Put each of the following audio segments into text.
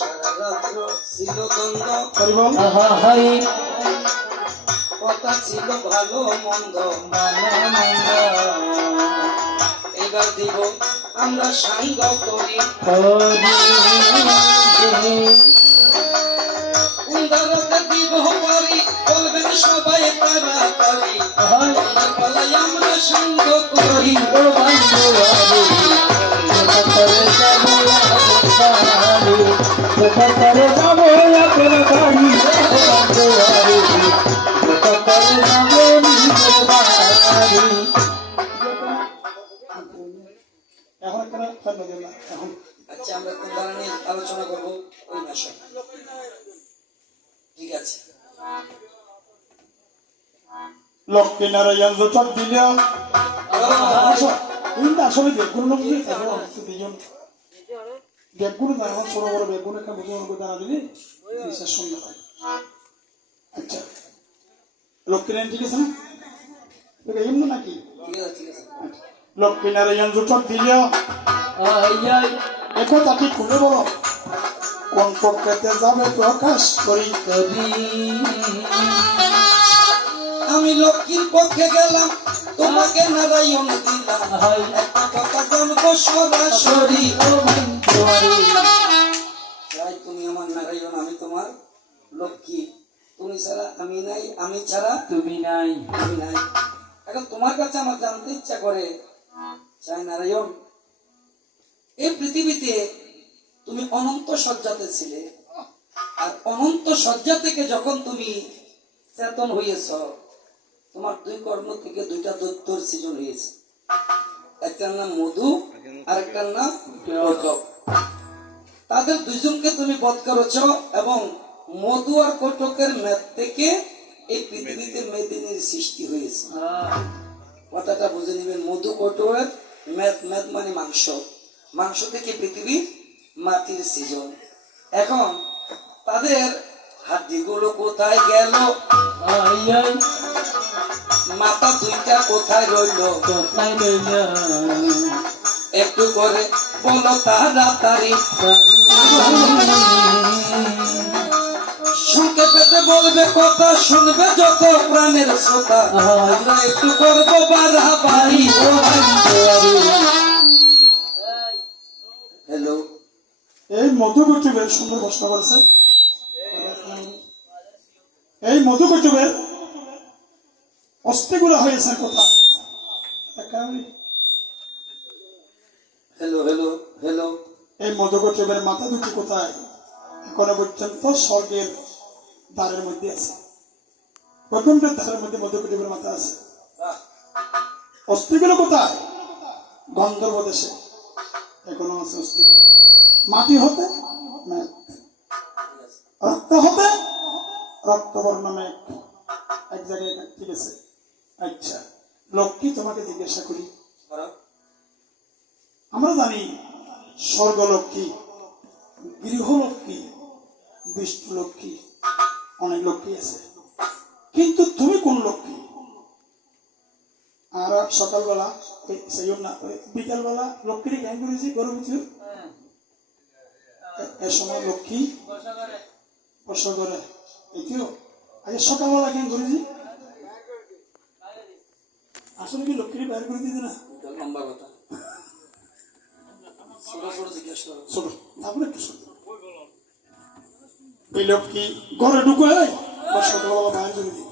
সারা রাত্র ছিল দ্বন্দ্ব, কথা ছিল ভালো মন্দ, এবার দিব আমরা সাঙ্গ করি, উদারতে দিব পারি, বলবেন সবাই তাড়াতাড়ি, পালাই আমরা সাঙ্গ করি। আচ্ছা, আমরা কোন ধারা নিয়ে আলোচনা করবো ওই ভাষা, ঠিক আছে? লক্ষ্মী নারায়ণ চট দিল আসলে বেগুন বেগুন এখন ছোট বড় বেগুন একটা বুঝে দানা দিলে বিশ্বাস শুনতে পাই। আচ্ছা, লক্ষ্মী নারায়ণ ঠিক আছে না? এমন নাকি? লক্ষ্মী নারায়ণ চট দিল একথা কি খুলে বলো, কোন পক্ষেতে যাবে প্রকাশ করি। আমি লক্ষ্মীর পক্ষে গেলাম, তোমাকে নারায়ণ দিলাম, একটা কথা জানবো সরাসরি। তাই তুমি আমার নারায়ণ, আমি তোমার লক্ষ্মী, তুমি ছাড়া আমি নাই, আমি ছাড়া তুমি নাই, তুমি নাই। এখন তোমার কাছে আমার জানতে ইচ্ছা করে, চাই নারায়ণ, এই পৃথিবীতে তুমি অনন্ত শয্যাতে ছিলে, আর অনন্ত শয্যা থেকে যখন তুমি চেতন হয়েছ, তোমার দুই কর্ম থেকে দুইটা দৈত্যর সৃজন হয়েছে, একটার নাম মধু আর একটার নাম কৈটক। তাদের দুইজনকে তুমি বধ করেছ, এবং মধু আর কৈটকের মেদ থেকে এই পৃথিবীতে মেদিনীর সৃষ্টি হয়েছে। কথাটা বুঝে নিবেন, মধু কৈটকের মেদ, মেদ মানে মাংস, মাংস থেকে পৃথিবীর মাটির সৃজন। এখন তাদের হাড্ডিগুলো কোথায় গেল, মাথা দুইটা কোথায় রইল, কোথায় রইল, একটু করে বলো তাড়াতাড়ি। শুনতে পেতে বলবে কথা, শুনবে যত প্রাণের শ্রোতা, আমরা একটু করবো বাড়াবাড়ি। হ্যালো, এই মধুকুটুবের সুন্দর প্রশ্ন করেছে, এই মধুকুটুবের অস্থিগুলো হয়েছে কোথায়? হ্যালো, হ্যালো, হ্যালো, এই মধুকুটুবের মাথা দুটি কোথায়? এখনো পর্যন্ত স্বর্গের দ্বারের মধ্যে আছে, প্রথমটার দ্বারের মধ্যে মধুকুটুবের মাথা আছে। অস্থিগুলো কোথায়? গন্ধর্ব দেশে এখনো আছে অস্থিগুলো। মাটি হতে মেঘ, রক্ত হতে রক্তবর্ণ মেঘ, এক জায়গায় ঠিক আছে। আচ্ছা, লক্ষ্মী তোমাকে জিজ্ঞাসা করি, আমরা জানি স্বর্গলক্ষ্মী, গৃহলক্ষ্মী, বিষ্ণু লক্ষ্মী, অনেক লক্ষ্মী আছে, কিন্তু তুমি কোন লক্ষ্মী? আর সকালবেলা না বিকালবেলা লক্ষ্মীর জ্ঞান করেছি গরু ভিতর, এ সময় লক্ষ্মী বর্ষা করে এটিও আগে সকালবেলা জ্ঞান করেছি, আসলে কি লক্ষ্মীর বাইর করে দিতে না? লম্বা কথা, ছোট তারপরে একটু ছোট। এই লক্ষ্মী ঘরে ঢুকে সকালবেলা বাইর করে দিই,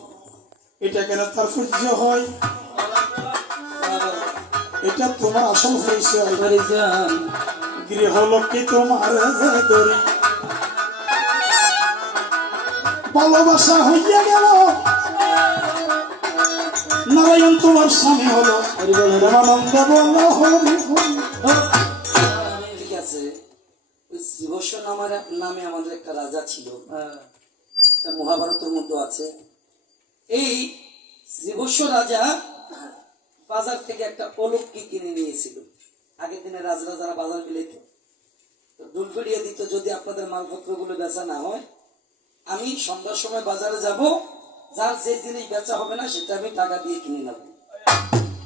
এটা কেন তার পরিচয় হয়? এটা তোমার আসল পরিচয়। গৃহলক্ষ্মী তোমার ধরি, ভালোবাসা হইয়া গেল, নারায়ণ তোমার স্বামী হলো, রামানন্দ বলল হরি হরি। ঠিক আছে, ওই শ্রীবর্ষ নামে আমাদের একটা রাজা ছিল, মহাভারতের মধ্যে আছে। এই শ্রীবর্ষ রাজা বাজার থেকে একটা অলক্ষ্মী কিনে নিয়েছিল। আগের দিনে রাজরাজারা বাজার মিলিত, দুল ফিরিয়ে দিত, যদি আপনাদের মালপত্র গুলো বেচা না হয়, আমি সন্ধ্যার সময় বাজারে যাব, যার যে জিনিস বেচা হবে না সেটা আমি টাকা দিয়ে কিনে নেব।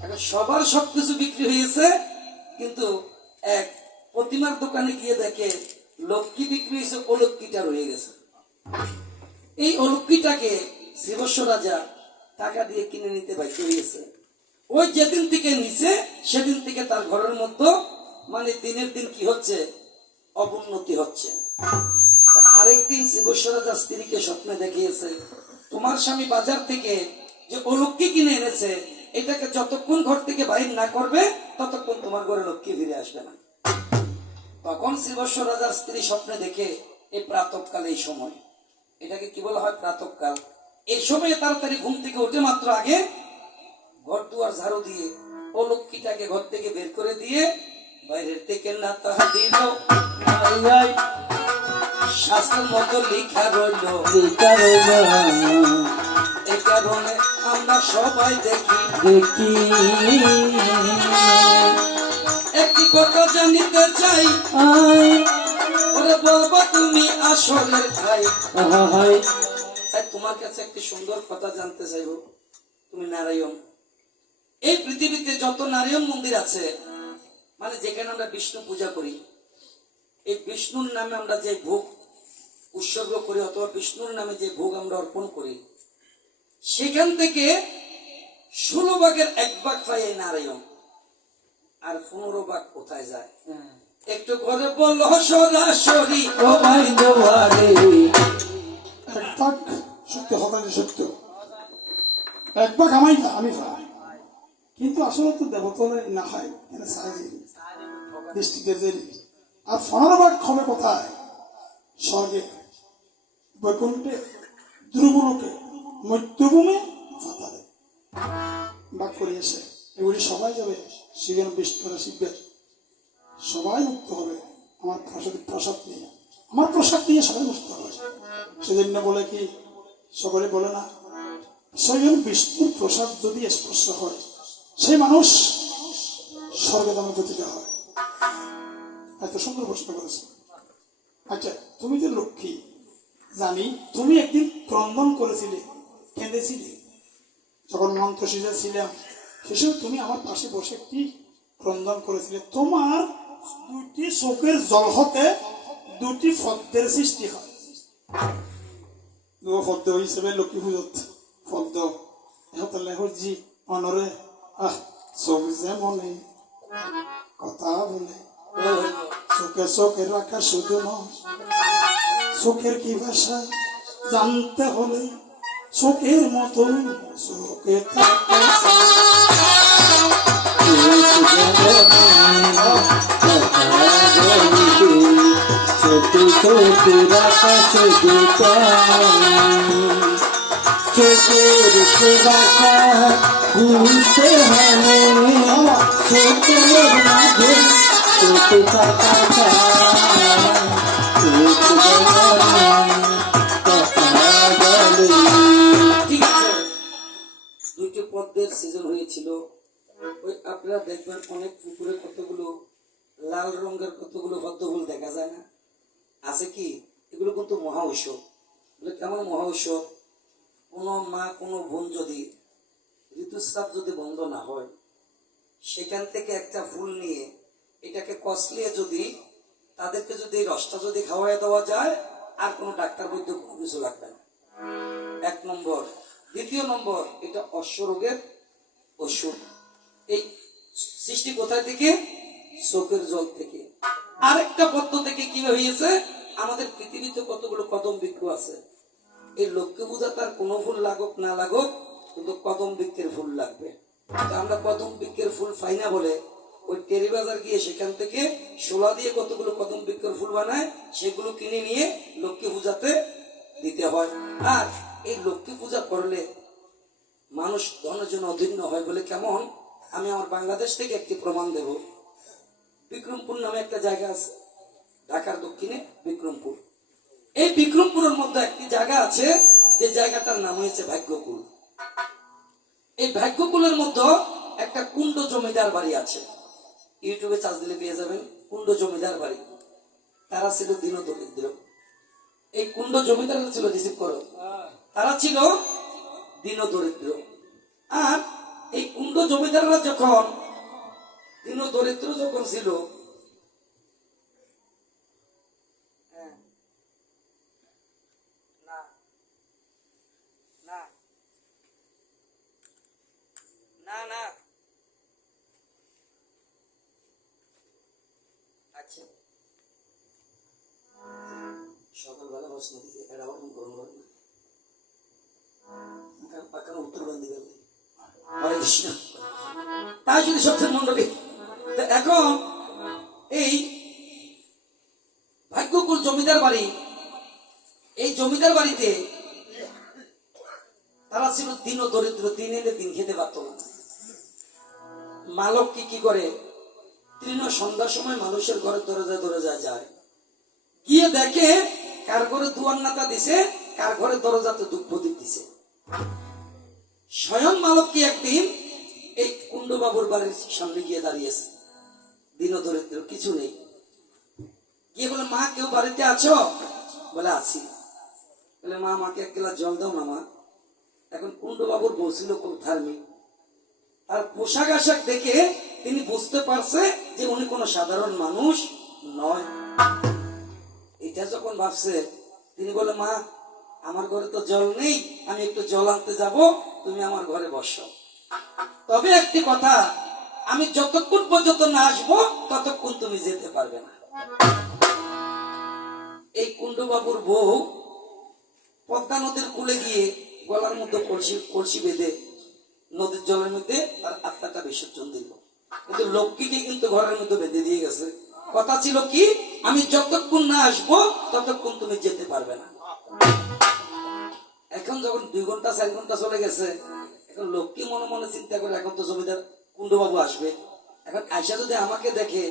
এখন সবার সবকিছু বিক্রি হয়েছে, কিন্তু এক প্রতিমার দোকানে গিয়ে দেখে লক্ষ্মী বিক্রি হয়েছে, অলক্ষ্মীটা রয়ে গেছে। এই অলক্ষ্মীটাকে শ্রীবৎস রাজা টাকা দিয়ে কিনে নিতে বাধ্য হয়েছে। ওই যেদিন থেকে নিছে সেদিন থেকে তার ঘরের মধ্যে মানে দিনের দিন কি হচ্ছে, অবনতি হচ্ছে। আরেকদিন শ্রীবৎস রাজা স্ত্রীকে স্বপ্নে দেখিয়েছে, তোমার স্বামী বাজার থেকে যে অলক্ষ্মী কিনে এনেছে, এটাকে যতক্ষণ ঘর থেকে বাইর না করবে ততক্ষণ তোমার ঘরে লক্ষ্মী ফিরে আসবে না। তখন শ্রীবৎস রাজার স্ত্রী স্বপ্নে দেখে এই প্রাতঃকাল, এই সময়, এটাকে কি বলা হয়, প্রাতঃকাল। এই সময়ে তাড়াতাড়ি ঘুম থেকে উঠে মাত্র আগে ঘর দুয়ার ঝাড়ু দিয়ে ও লক্ষ্মীটাকে ঘর থেকে বের করে দিয়ে বাইরের থেকে না তাহা দিল, শাস্ত্রের মতো লেখা রইল, এই কারণে আমরা সবাই দেখি একটি কথা জানিতে চাই, ওরে বলবো তুমি আসলের খাই। তাই তোমার কাছে একটি সুন্দর কথা জানতে চাইবো, তুমি নারায়ণ। এই পৃথিবীতে যত নারায়ণ মন্দির আছে, মানে যেখানে আমরা বিষ্ণু পূজা করি, এই বিষ্ণুর নামে আমরা যে ভোগ উৎসর্গ করি অথবা বিষ্ণুর নামে যে ভোগ আমরা অর্পণ করি, সেখান থেকে 16 ভাগের 1 ভাগ পাই এই নারায়ণ। আর 15 ভাগ কোথায় যায় একটু করে বলো সরাসরি। ও ভাই দোয়ারে এক ভাগ সত্য, হতাশ সত্য, এক ভাগ আমি ভাই, কিন্তু আসলে তো দেবতলে না হয় এখানে সাহায্য দৃষ্টিতে দেরি। আর 15 ভাগ হবে কোথায়? স্বর্গে, বৈকুণ্ঠে, ধ্রুবলোকে, মধ্যভূমে, পাতালে ভাগ করিয়েছে। এগুলি সবাই যাবে শিবের, বিষ্ণুর, শিবের, সবাই মুক্ত হবে আমার প্রসাদ নিয়ে। আমার প্রসাদ নিয়ে সবাই মুক্ত হবে। সেজন্য বলে কি, সকলে বলে না, স্বয়ং বিষ্ণুর প্রসাদ যদি স্পর্শ হয় সেই মানুষ স্বর্গে দামে গতিত হয়। এত সুন্দর প্রশ্ন করেছে। আচ্ছা, তুমি যে লক্ষ্মী জানি, তুমি একদিন ক্রন্দন করেছিলে, কেঁদেছিলে, যখন মন্ত্র সিজা ছিলাম সেসব তুমি আমার পাশে বসে একটি ক্রন্দন করেছিলে। তোমার 2টি চোখের জল হতে 2টি পদ্মের সৃষ্টি হয়। পদ্ম হিসেবে লক্ষ্মী পুজোত পদ্ম ইহঁতলে সজি মনরে চোখ যে মনে কথা বলে, চোখে চোখে রাখা শুধু নয়, চোখের কি ভাষা জানতে হলে চোখের মতোই চোখে থাকা ঠিক আছে। 2টি পদ্মের সিজন হয়েছিল। ওই আপনারা দেখবেন অনেক পুকুরে কতগুলো লাল রঙের কতগুলো পদ্ম ফুল দেখা যায় না, আছে কি? এগুলো কিন্তু মহা ঔষধ। কেমন মহা ঔষধ? কোনো মা কোনো বোন যদি ঋতুস্রাব যদি বন্ধ না হয়, সেখান থেকে একটা ফুল নিয়ে এটাকে কষলিয়ে যদি তাদেরকে যদি এই রসটা যদি খাওয়াই দেওয়া যায়, আর কোনো ডাক্তার বৈদ্য কোনো কিছু লাগবে না। 1 নম্বর। 2য় নম্বর, এটা অশ্বরোগের ওষুধ। এই সৃষ্টি কোথায় থেকে? চোখের জল থেকে। আরেকটা পদ্ম থেকে কি হয়েছে, আমাদের পৃথিবীতে কতগুলো কদম বৃক্ষ আছে, এই লক্ষ্মী পূজা তার কোনো ফুল লাগুক না লাগুক, কিন্তু কদম বৃক্ষের ফুল লাগবে। তো আমরা কদম বৃক্ষের ফুল পাই না বলে ওই টেরি বাজার গিয়ে সেখান থেকে শোলা দিয়ে কতগুলো কদম বৃক্ষের ফুল বানায়, সেগুলো কিনে নিয়ে লক্ষ্মী পূজাতে দিতে হয়। আর এই লক্ষ্মী পূজা করলে মানুষ ধনের জন্য অধীন্য হয় বলে কেমন, আমি আমার বাংলাদেশ থেকে একটি প্রমাণ দেব। বিক্রমপুর নামে একটা জায়গা আছে, ঢাকার দক্ষিণে বিক্রমপুর। এই বিক্রমপুরের মধ্যে একটি জায়গা আছে, যে জায়গাটার নাম হয়েছে ভাগ্যকুল। এই ভাগ্যকুলের মধ্যে একটা কুণ্ড জমিদার বাড়ি আছে, ইউটিউবে চার্জ দিলে পেয়ে যাবেন। কুণ্ড জমিদার বাড়ি, তারা ছিল দীন দরিদ্র। এই কুণ্ড জমিদাররা ছিল, রিসিভ করো, তারা ছিল দীন দরিদ্র। আর এই কুণ্ড জমিদাররা যখন দীন দরিদ্র যখন ছিল, প্রশ্ন দিকে এটা ওরকম গ্রহণ করে না পাকানো উত্তর বান দিবে হরে কৃষ্ণ তাই যদি সত্যের মন্ডলী এখন এই ভাগ্যকুল জমিদার বাড়ি এই জমিদার বাড়িতে তারা ছিল দিন ও দরিদ্র, দিন এলে দিন খেতে পারত না। মালক কি করে তৃণ সন্ধ্যার সময় মানুষের ঘরে দরজা যায়, গিয়ে দেখে কার ঘরে দুয়ার নাতা দিছে, কার ঘরে দরজাতে ধূপ প্রদীপ দিছে। স্বয়ং মালক কি একদিন এই কুণ্ডবাবুর বাড়ির সামনে গিয়ে দাঁড়িয়েছে, দিন ও দরিদ্র কিছু নেই, গিয়ে বলে মা কেউ বাড়িতে আছো? বলে আছি। বলে মা আমাকে এক গ্লাস জল দাও না মা। এখন কুণ্ডবাবুর বউ ছিল খুব ধার্মিক, আর পোশাক আশাক দেখে তিনি বুঝতে পারছে যে উনি কোনো সাধারণ মানুষ নয়। এটা যখন ভাবছে তিনি বলে মা আমার ঘরে তো জল নেই, আমি একটু জল আনতে যাব, তুমি আমার ঘরে বসো। তবে একটি কথা, আমি যতক্ষণ পর্যন্ত না আসবো ততক্ষণ তুমি যেতে পারবে না। এই কুণ্ডবাবুর বউ পদ্মা নদীর কূলে গিয়ে গলার মধ্যে কলসি বেঁধে নদীর জলের মধ্যে তার আত্মাটা বিসর্জন দিল, কিন্তু লক্ষ্মীকে কিন্তু ঘরের মধ্যে বেঁধে দিয়ে গেছে। কথা ছিল কি, আমি যতক্ষণ না আসবো ততক্ষণ তুমি যেতে পারবে না। এখন যখন 2 ঘন্টা 4 ঘন্টা চলে গেছে, এখন লক্ষ্মী মনে মনে চিন্তা করে এখন তো জমিদার কুণ্ডবাবু আসবে, এখন আয়সা যদি আমাকে দেখে,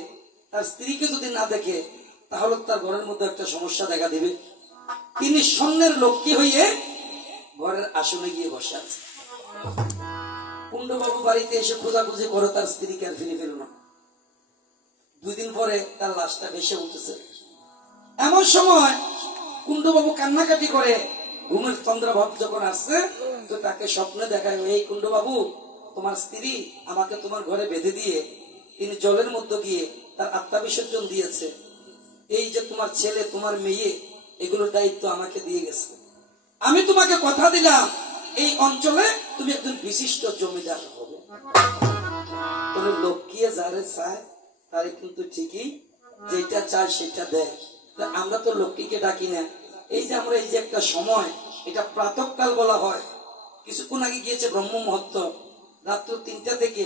তার স্ত্রীকে যদি না দেখে, তাহলে তার ঘরের মধ্যে একটা সমস্যা দেখা দিবে। তিনি স্বর্ণের লক্ষ্মী হয়ে ঘরের আসনে গিয়ে বসে আছে। কুণ্ডবাবু বাড়িতে এসে খোঁজাখুঁজি করে, তার স্ত্রীকে আর ফিরে পেল না। 2 দিন পরে তার লাশটা ভেসে উঠেছে। এমন সময় কুণ্ডবাবু কান্নাকাটি করে, ঘুমের চন্দ্রভাব যখন আসছে তো তাকে স্বপ্নে দেখায়, এই কুণ্ডবাবু তোমার স্ত্রী আমাকে তোমার ঘরে বেঁধে দিয়ে তিনি জলের মধ্যে গিয়ে তার আত্মা বিসর্জন দিয়েছে, এই যে তোমার ছেলে তোমার মেয়ে এগুলোর দায়িত্ব আমাকে দিয়ে গেছে, আমি তোমাকে কথা দিলাম এই অঞ্চলে তুমি একজন বিশিষ্ট জমিদার হবে। তবে লক্ষ্মী যারে চায় তারে কিন্তু ঠিকই যেটা চায় সেটা দেয়। আমরা তো লক্ষ্মীকে ডাকি না। এই যে আমরা এই যে একটা সময়, এটা প্রাতঃকাল বলা হয়, কিছুক্ষণ আগে গিয়েছে ব্রহ্ম মুহূর্ত, রাত্র 3টা থেকে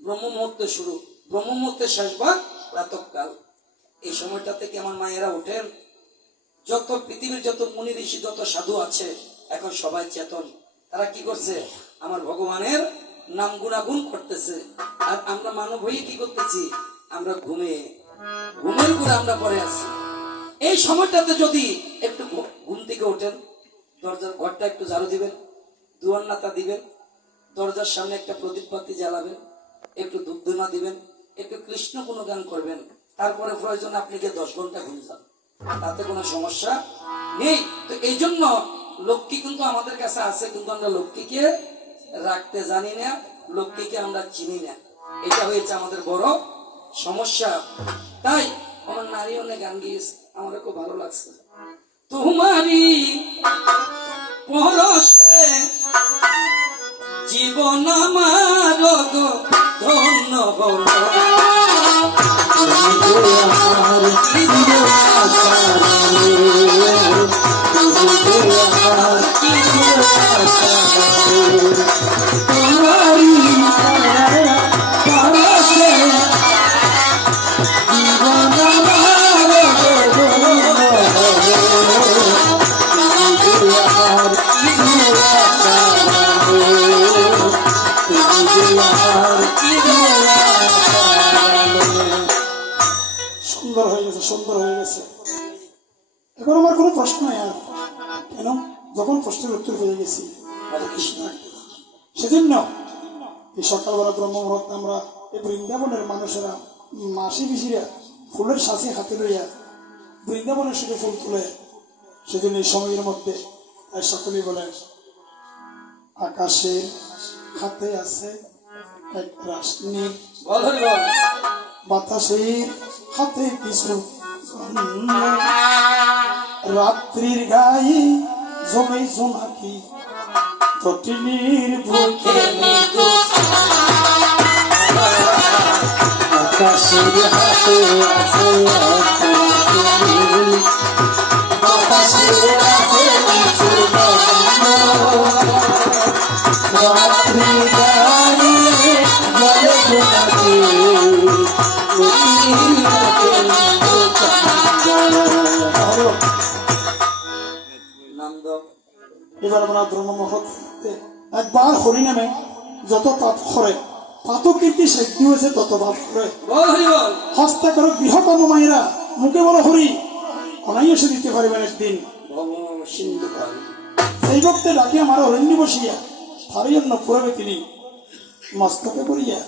ব্রহ্ম মুহূর্ত শুরু, ব্রহ্ম মুহূর্তের শেষ ভাগ প্রাতঃকাল। এই সময়টা থেকে আমার মায়েরা ওঠেন, যত পৃথিবীর যত মুনি ঋষি যত সাধু আছে এখন সবাই চেতন, তারা কি করছে আমার ভগবানের নাম গুণাগুণ করতেছে, আর আমরা মানব হয়ে কি করতেছি, আমরা ঘুমের ঘুরে আমরা পরে আছি। এই সময়টাতে যদি একটু ঘুম থেকে ওঠেন, দরজার ঘরটা একটু ঝাড়ু দিবেন, দুয়ার নাতা দিবেন, দরজার সামনে একটা প্রদীপ বাতি জ্বালাবেন, একটু ধূপধুনা দিবেন, একটু কৃষ্ণ গুণগান করবেন, তারপরে প্রয়োজন আপনি গিয়ে 10 ঘন্টা ঘুম যান, তাতে কোনো সমস্যা নেই। তো এই জন্য লক্ষ্মী কিন্তু আমাদের কাছে আছে, কিন্তু আমরা লক্ষ্মীকে রাখতে জানি না, লক্ষ্মীকে আমরা চিনি না, এটা হয়েছে আমাদের বড় সমস্যা। তাই আমার নারী অনেক গান গিয়েছে, আমার খুব ভালো লাগছে। তোমারই পরশে জীবন আমার ধন্য হলো, সুন্দর হয়ে গেছে, সুন্দর হয়ে গেছে। এখন আমার কোনো প্রশ্ন নেই আর, কেন যখন প্রশ্নের উত্তর পেয়ে গেছি সেজন্য এই সকালবেলা ব্রহ্ম মুহূর্তে আমরা এই বৃন্দাবনের মানুষেরা মাসি পিসিরা ফুলের সাথে হাতে লইয়া বৃন্দাবনের সাথে ফুল তুলে, সেজন্য এই সময়ের মধ্যে সকলেই বলে আকাশের হাতে আছে এক রাশনি, বাতাসের হাতে কিছু রাত্রির গায়ে জমে জোনাকি, তটিনীর বুকে আকাশের হাতে আছে বাতাসের নাম দাও। এবার আমরা ধর্ম মহৎ একবার হরি নামে যত পাপ করে পাতও কীর্তি সাধ্য হয়েছে তত পাপ করে। বল হরি বল। হস্তে করো গৃহকর্ম মায়েরা মুখে বলো হরি অনাই এসে দিতে পারবেন একদিন। ভব সিন্ধু কাল। সেই ভক্তে ডাকে আমার অরণ্য বসিয়া তারই জন্য পুরাবে তিনি মস্তকে করিয়া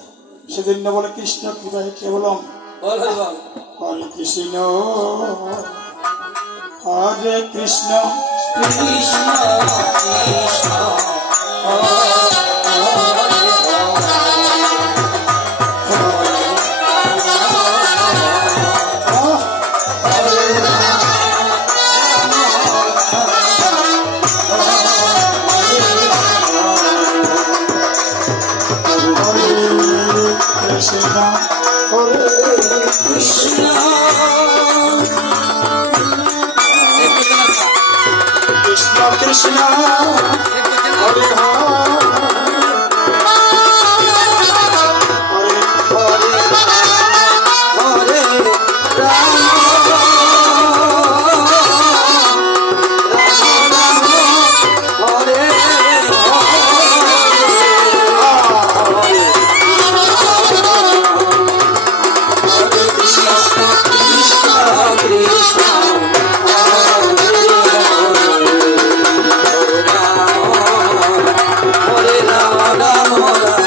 সেদিন বলে কৃষ্ণ কৃপায় কেবলম। বল হরি বল। হরে কৃষ্ণ হরে কৃষ্ণ কৃষ্ণ কৃষ্ণ কৃষ্ণ হরে কৃষ্ণ। কৃষ্ণ কৃষ্ণ হরে হরে হরে হরে রাম রাম রাম হরে কৃষ্ণ কৃষ্ণ কৃষ্ণ হরে রাম রাম রাম